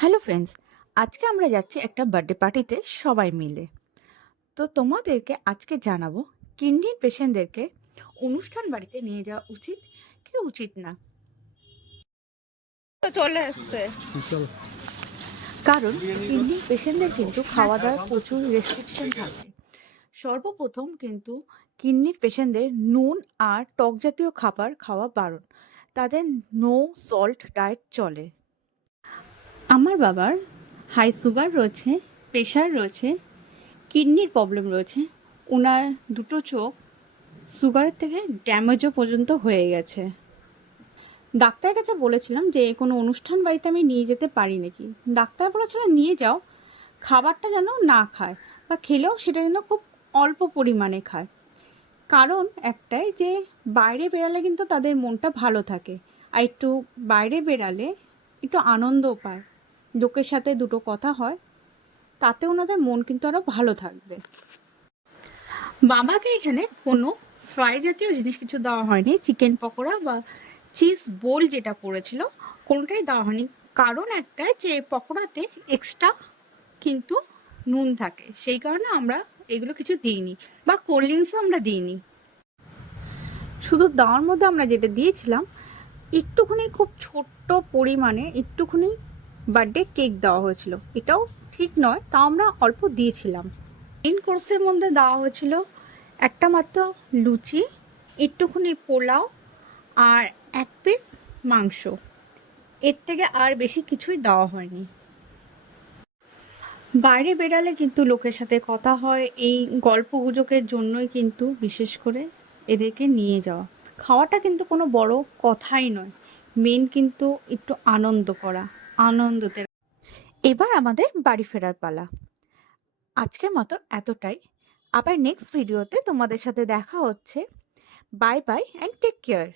Hello friends, আজকে আমরা যাচ্ছি একটা বার্থডে পার্টিতে সবাই মিলে। তো তোমাদেরকে আজকে জানাবো কিডনির পেশেন্টদেরকে অনুষ্ঠান বাড়িতে নিয়ে যাওয়া উচিত কি উচিত না। তো চলে এসছে। কারণ কিডনির পেশেন্টদের কিন্তু খাওয়া দাওয়ার প্রচুর রেস্ট্রিকশন থাকে। সর্বপ্রথম কিন্তু কিডনির পেশেন্টদের নুন আর টক জাতীয় খাবার খাওয়া বারণ। তাদের নো সল্ট ডায়েট চলে। আমার বাবার হাই সুগার রয়েছে, প্রেশার রয়েছে, কিডনির প্রবলেম রয়েছে। ওনার দুটো চোখ সুগারের থেকে ড্যামেজও পর্যন্ত হয়ে গেছে। ডাক্তারের কাছে বলেছিলাম যে কোনো অনুষ্ঠান বাড়িতে আমি নিয়ে যেতে পারি নাকি। ডাক্তার বলেছিল নিয়ে যাও, খাবারটা যেন না খায় বা খেলেও সেটা যেন খুব অল্প পরিমাণে খায়। কারণ একটাই যে বাইরে বেরালে কিন্তু তাদের মনটা ভালো থাকে, আর একটু বাইরে বেরালে একটু আনন্দও পায়, লোকের সাথে দুটো কথা হয়, তাতে ওনাদের মন কিন্তু আরও ভালো থাকবে। বাবাকে এখানে কোনো ফ্রাই জাতীয় জিনিস কিছু দেওয়া হয়নি। চিকেন পকোড়া বা চিজ বোল যেটা করেছিল কোনোটাই দেওয়া হয়নি। কারণ একটাই যে পকোড়াতে এক্সট্রা কিন্তু নুন থাকে, সেই কারণে আমরা এগুলো কিছু দিইনি, বা কোল্ড ড্রিঙ্কসও আমরা দিইনি। শুধু দেওয়ার মধ্যে আমরা যেটা দিয়েছিলাম একটুখানি খুব ছোট্ট পরিমাণে একটুখানি বার্থডে কেক দেওয়া হয়েছিল। এটাও ঠিক নয়, তাও আমরা অল্প দিয়েছিলাম। মেন কোর্সের মধ্যে দেওয়া হয়েছিল একটা মাত্র লুচি, একটুখানি পোলাও আর এক পিস মাংস। এর থেকে আর বেশি কিছুই দেওয়া হয়নি। বাইরে বেরালে কিন্তু লোকের সাথে কথা হয়, এই গল্প গুজবের জন্যই কিন্তু বিশেষ করে এদেরকে নিয়ে যাওয়া। খাওয়াটা কিন্তু কোনো বড় কথাই নয়, মেন কিন্তু একটু আনন্দ করা, আনন্দতে। এবার আমাদের বাড়ি ফেরার পালা। আজকের মতো এতটাই। আবার নেক্সট ভিডিওতে তোমাদের সাথে দেখা হচ্ছে। Bye bye and take care.